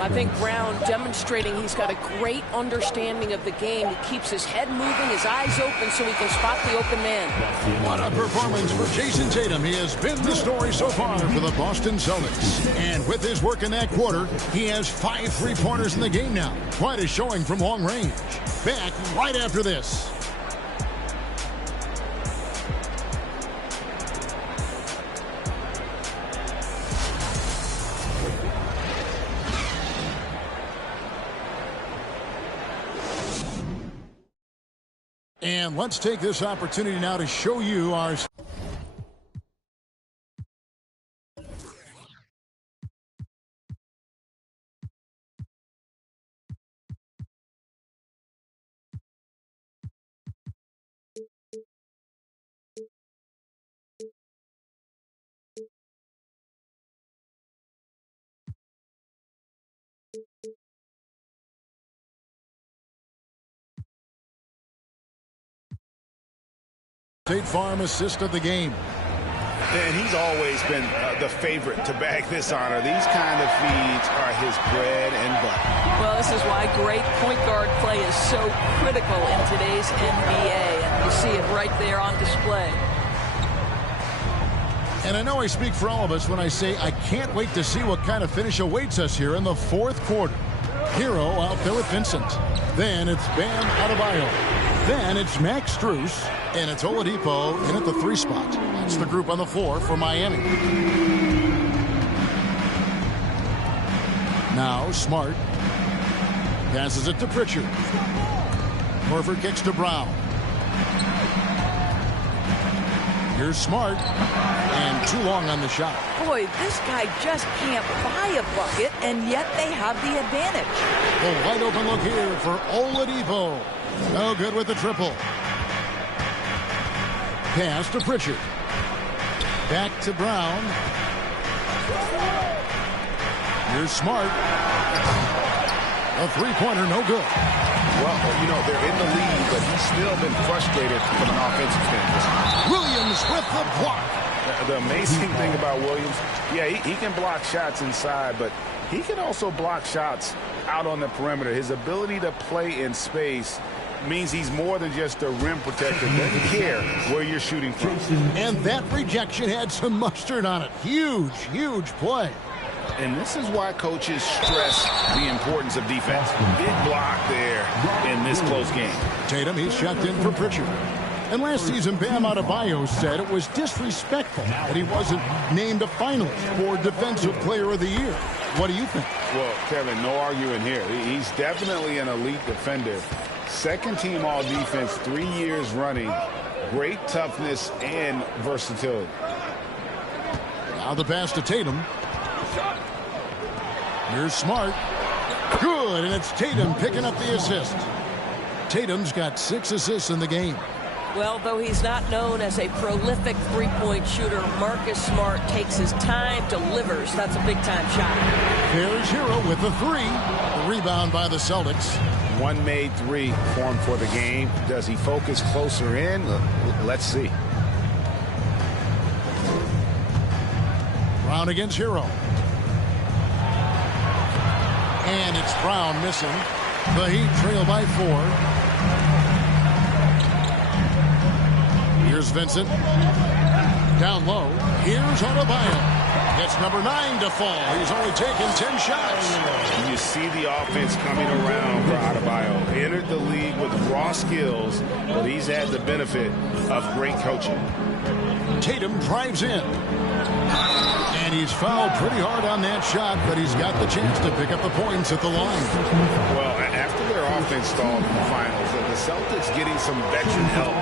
I think Brown demonstrating he's got a great understanding of the game. He keeps his head moving, his eyes open so he can spot the open man. What a performance for Jason Tatum. He has been the story so far for the Boston Celtics. And with his work in that quarter, he has 5 3-pointers in the game now. Quite a showing from long range. Back right after this. And let's take this opportunity now to show you our... State Farm assist of the game. And he's always been the favorite to bag this honor. These kind of feeds are his bread and butter. Well, this is why great point guard play is so critical in today's NBA. And you see it right there on display. And I know I speak for all of us when I say I can't wait to see what kind of finish awaits us here in the fourth quarter. Hero out there with Vincent. Then it's Bam Adebayo. Then it's Max Strus. And it's Oladipo in at the 3 spot. That's the group on the floor for Miami. Now Smart passes it to Pritchard. Horford kicks to Brown. Here's Smart. And too long on the shot. Boy, this guy just can't buy a bucket, and yet they have the advantage. A wide open look here for Oladipo. No good with the triple. Pass to Pritchard. Back to Brown. Here's Smart. A three-pointer, no good. Well, you know, they're in the lead, but he's still been frustrated from an offensive standpoint. Williams with the block. The amazing thing about Williams, yeah, he can block shots inside, but he can also block shots out on the perimeter. His ability to play in space means he's more than just a rim protector. Doesn't care where you're shooting from. And that rejection had some mustard on it. Huge, huge play. And this is why coaches stress the importance of defense. Big block there in this close game. Tatum, he's checked in for Pritchard. And last season, Bam Adebayo said it was disrespectful that he wasn't named a finalist for Defensive Player of the Year. What do you think? Well, Kevin, no arguing here. He's definitely an elite defender. Second team all defense 3 years running. Great toughness and versatility. Now the pass to Tatum. Here's Smart. Good, and it's Tatum picking up the assist. Tatum's got 6 assists in the game. Well, though he's not known as a prolific three-point shooter, Marcus Smart takes his time, delivers. That's a big-time shot. There's Hero with the 3. The rebound by the Celtics. One made 3 formed for the game. Does he focus closer in? Let's see. Brown against Hero. And it's Brown missing. The Heat trail by 4. Here's Vincent. Down low. Here's Adebayo. Gets number 9 to fall. He's only taken 10 shots. You see the offense coming around for Adebayo. Entered the league with raw skills, but he's had the benefit of great coaching. Tatum drives in. And he's fouled pretty hard on that shot, but he's got the chance to pick up the points at the line. Well, after their offense stalled in the finals, the Celtics getting some veteran help.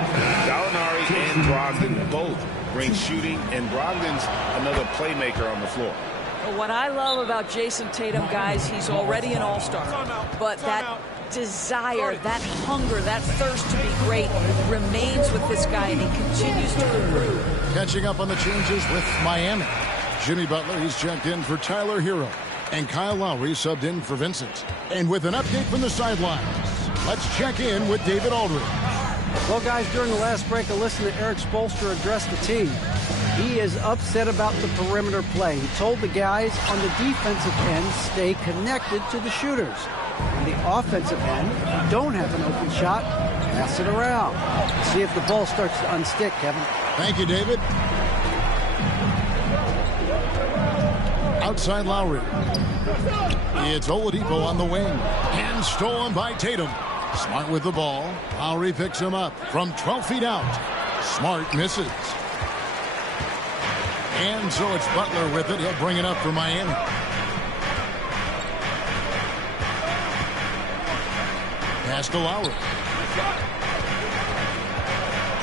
Gallinari and Brogdon both bring shooting, and Brogdon's another playmaker on the floor. What I love about Jason Tatum, guys, he's already an all-star. But that desire, that hunger, that thirst to be great remains with this guy, and he continues to improve. Catching up on the changes with Miami. Jimmy Butler, he's checked in for Tyler Hero. And Kyle Lowry subbed in for Vincent. And with an update from the sidelines, let's check in with David Aldridge. Well, guys, during the last break, I listened to Eric Spoelstra address the team. He is upset about the perimeter play. He told the guys on the defensive end, stay connected to the shooters. On the offensive end, if you don't have an open shot, pass it around. See if the ball starts to unstick, Kevin. Thank you, David. Outside Lowry. It's Oladipo on the wing. And stolen by Tatum. Smart with the ball. Lowry picks him up from 12 feet out. Smart misses. And so it's Butler with it. He'll bring it up for Miami. Pass to Lowry.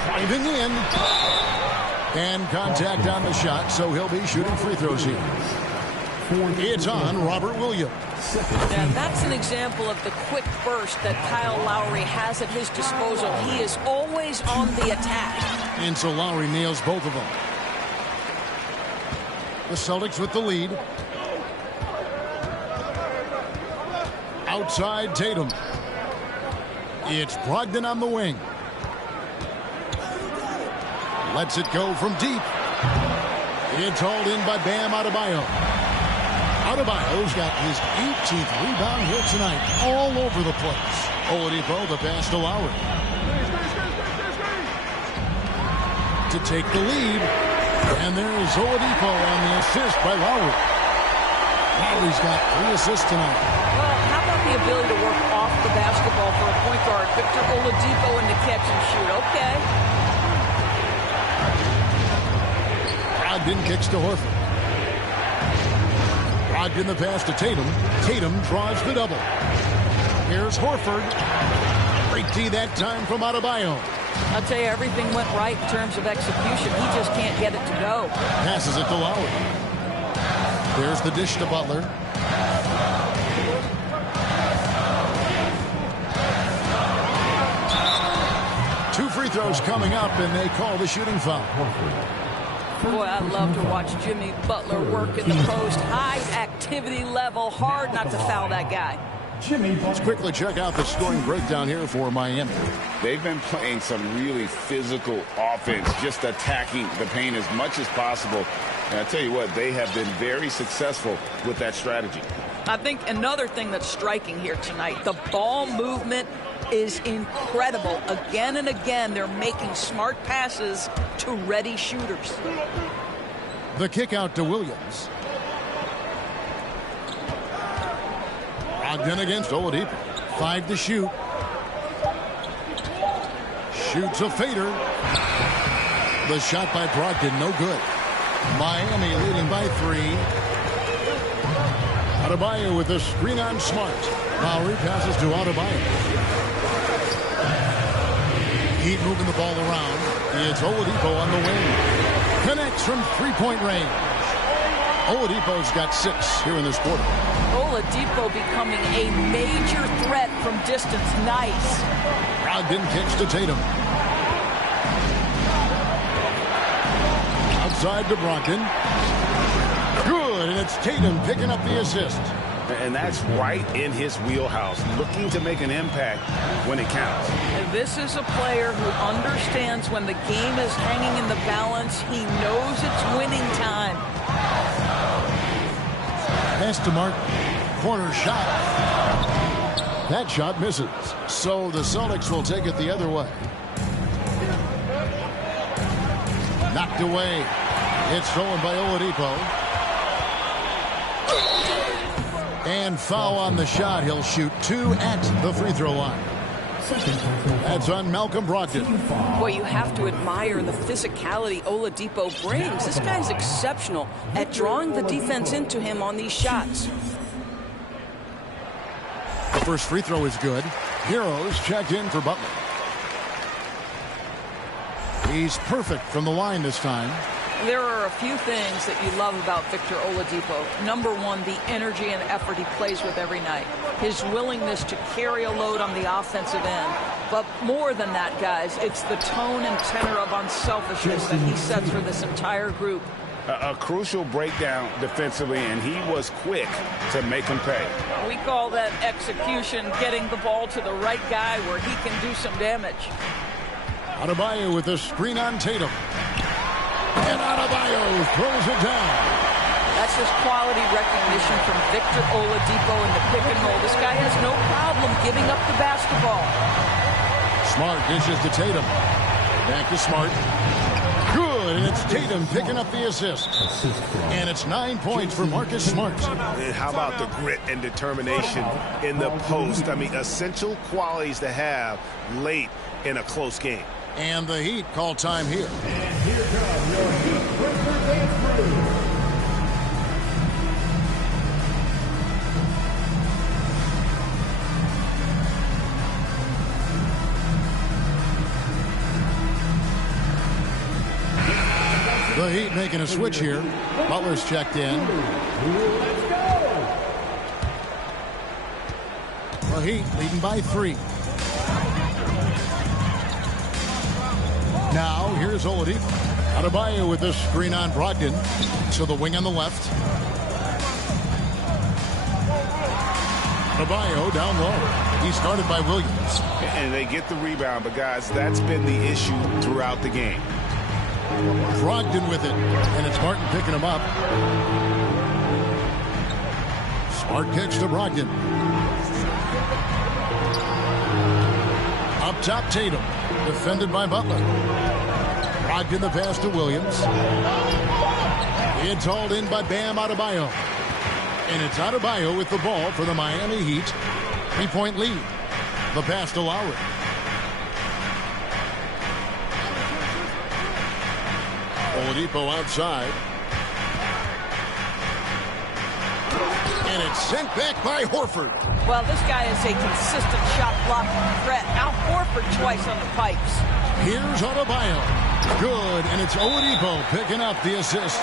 Driving in. And contact on the shot, so he'll be shooting free throws here. It's on Robert Williams. Yeah, that's an example of the quick burst that Kyle Lowry has at his disposal. He is always on the attack. And so Lowry nails both of them. The Celtics with the lead. Outside Tatum. It's Brogdon on the wing. Lets it go from deep. It's hauled in by Bam Adebayo. Adebayo's got his 18th rebound here tonight, all over the place. Oladipo, the pass to Lowry. To take the lead. And there's Oladipo on the assist by Lowry. Lowry's got 3 assists tonight. Well, how about the ability to work off the basketball for a point guard? Victor Oladipo in the catch and shoot. Okay. Brogdon kicks to Horford. Brogdon the pass to Tatum. Tatum draws the double. Here's Horford. Great D that time from Adebayo. I'll tell you, everything went right in terms of execution. He just can't get it to go. Passes it to Lowry. There's the dish to Butler. Two free throws coming up, and they call the shooting foul. Boy, I love to watch Jimmy Butler work in the post. High activity level. Hard not to foul that guy. Let's quickly check out the scoring breakdown here for Miami. They've been playing some really physical offense, just attacking the paint as much as possible. And I tell you what, they have been very successful with that strategy. I think another thing that's striking here tonight, the ball movement is incredible. Again and again, they're making smart passes to ready shooters. The kick out to Williams. Brogdon against Oladipo. 5 to shoot. Shoots a fader. The shot by Brogdon, no good. Miami leading by 3. Adebayo with the screen on Smart. Lowry passes to Adebayo. Heat moving the ball around. It's Oladipo on the wing. Connects from three-point range. Oladipo's got 6 here in this quarter. Oladipo becoming a major threat from distance. Nice. Brogdon kicks to Tatum. Outside to Brogdon. Good, and it's Tatum picking up the assist. And that's right in his wheelhouse, looking to make an impact when it counts. And this is a player who understands when the game is hanging in the balance. He knows it's winning time. Pass to Mark. Corner shot. That shot misses. So the Celtics will take it the other way. Knocked away. It's stolen by Oladipo. And foul on the shot. He'll shoot 2 at the free throw line. That's on Malcolm Brogdon. Boy, you have to admire the physicality Oladipo brings. This guy's exceptional at drawing the defense into him on these shots. The first free throw is good. Heroes checked in for Butler. He's perfect from the line this time. There are a few things that you love about Victor Oladipo. Number one, the energy and effort he plays with every night. His willingness to carry a load on the offensive end. But more than that, guys, it's the tone and tenor of unselfishness that he sets for this entire group. A crucial breakdown defensively, and he was quick to make him pay. We call that execution, getting the ball to the right guy where he can do some damage. Adebayo with the screen on Tatum. And Adebayo throws it down. That's just quality recognition from Victor Oladipo in the pick and roll. This guy has no problem giving up the basketball. Smart dishes to Tatum. Back to Smart. Good, and it's Tatum picking up the assist. And it's 9 points for Marcus Smart. And how about the grit and determination in the post? I mean, essential qualities to have late in a close game. And the Heat call time here. And here come your Heat Breakers and crew. The Heat making a switch here. Butler's checked in. Let's go. The Heat leading by 3. Now, here's Oladipo. Adebayo with the screen on Brogdon. To the wing on the left. Adebayo down low. He's guarded by Williams. And they get the rebound, but guys, that's been the issue throughout the game. Brogdon with it, and it's Martin picking him up. Smart kicks to Brogdon. Up top, Tatum, defended by Butler. Brogdon the pass to Williams. It's hauled in by Bam Adebayo. And it's Adebayo with the ball for the Miami Heat. 3-point lead. The pass to Lowry. Oladipo outside. And it's sent back by Horford. Well, this guy is a consistent shot blocking threat. Now Horford twice on the pipes. Here's Adebayo. Good, and it's Oladipo picking up the assist.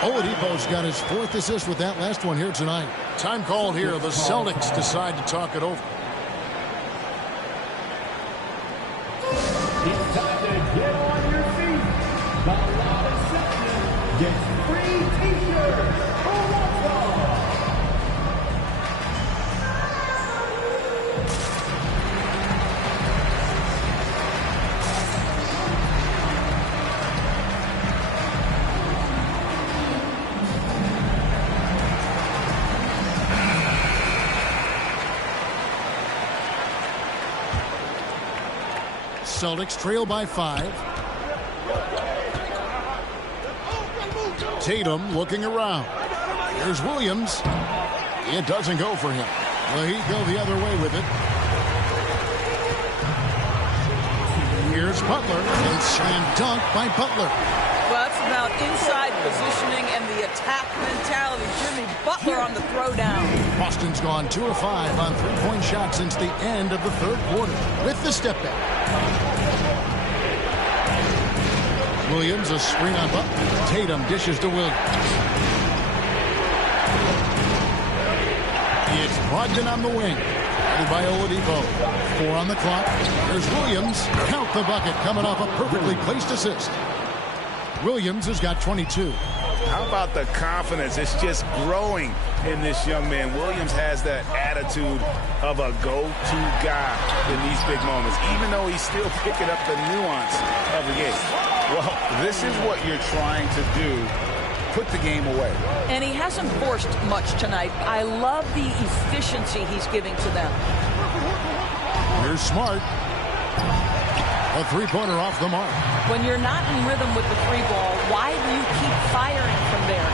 Oladipo's got his 4th assist with that last one here tonight. Time called here. The Celtics decide to talk it over. It's time to get on your feet. The lot of Celtics gets free t-shirts. Who wants them? Celtics trail by 5. Tatum looking around. Here's Williams. It doesn't go for him. The Heat go the other way with it. Here's Butler. And slam dunk by Butler. Well, that's about inside positioning and the attack mentality. Jimmy Butler on the throwdown. Boston's gone 2 of 5 on 3-point shots since the end of the 3rd quarter with the step back. Williams, a screen on Butler. Tatum dishes to Williams. It's Brogdon on the wing. Headed by Oladipo. 4 on the clock. There's Williams. Count the bucket coming off a perfectly placed assist. Williams has got 22. How about the confidence? It's just growing in this young man. Williams has that attitude of a go-to guy in these big moments, even though he's still picking up the nuance of the game. Well, this is what you're trying to do. Put the game away. And he hasn't forced much tonight. I love the efficiency he's giving to them. Here's Smart. A 3-pointer off the mark. When you're not in rhythm with the 3-ball, why do you keep firing from there?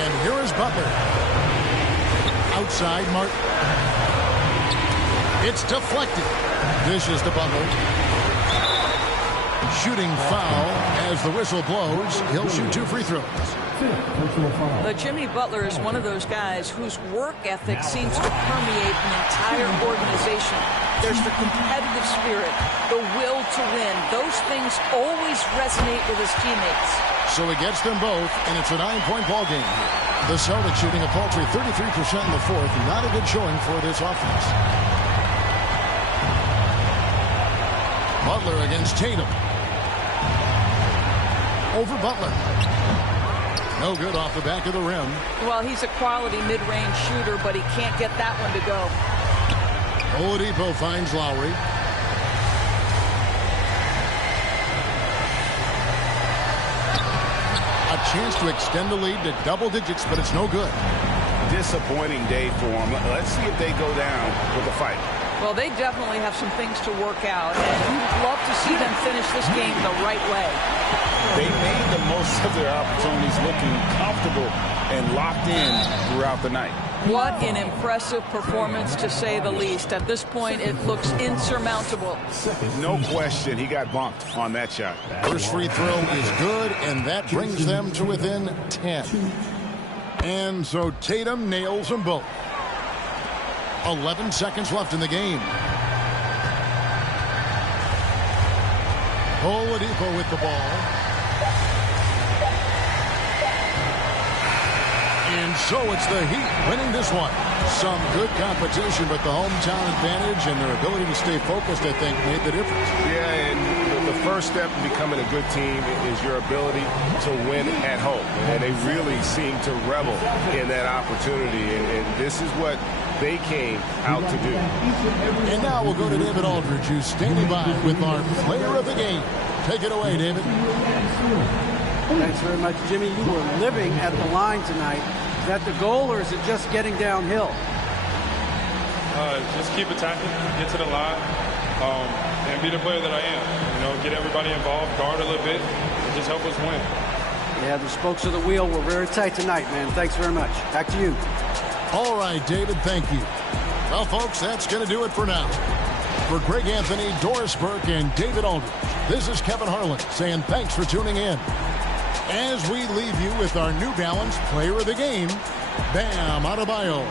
And here is Butler. Outside, Martin. It's deflected. Dishes to Butler. Shooting foul as the whistle blows. He'll shoot 2 free throws. But Jimmy Butler is one of those guys whose work ethic seems to permeate an entire organization. There's the competitive spirit, the will to win. Those things always resonate with his teammates. So he gets them both, and it's a 9-point ball game here. The Celtics shooting a paltry 33% in the 4th. Not a good showing for this offense. Butler against Tatum. Over Butler. No good off the back of the rim. Well, he's a quality mid-range shooter, but he can't get that one to go. Oladipo finds Lowry. A chance to extend the lead to double digits, but it's no good. Disappointing day for him. Let's see if they go down with a fight. Well, they definitely have some things to work out, and you'd love to see them finish this game the right way. They made the most of their opportunities, looking comfortable and locked in throughout the night. What an impressive performance, to say the least. At this point, it looks insurmountable. No question, he got bumped on that shot. First free throw is good, and that brings them to within 10. And so Tatum nails them both. 11 seconds left in the game. Oladipo with the ball. And so it's the Heat winning this one. Some good competition, but the hometown advantage and their ability to stay focused, I think, made the difference. Yeah, and the first step in becoming a good team is your ability to win at home. And they really seem to revel in that opportunity. And this is what they came out to do. And now we'll go to David Aldridge, who's standing by with our player of the game. Take it away, David. Thanks very much, Jimmy. You were living at the line tonight. Is that the goal, or is it just getting downhill? Just keep attacking, get to the line, and be the player that I am. Get everybody involved, guard a little bit, and just help us win. Yeah, the spokes of the wheel were very tight tonight, man. Thanks very much. Back to you. All right, David, thank you. Well, folks, that's going to do it for now. For Greg Anthony, Doris Burke, and David Aldridge, this is Kevin Harlan saying thanks for tuning in. As we leave you with our New Balance Player of the Game, Bam Adebayo.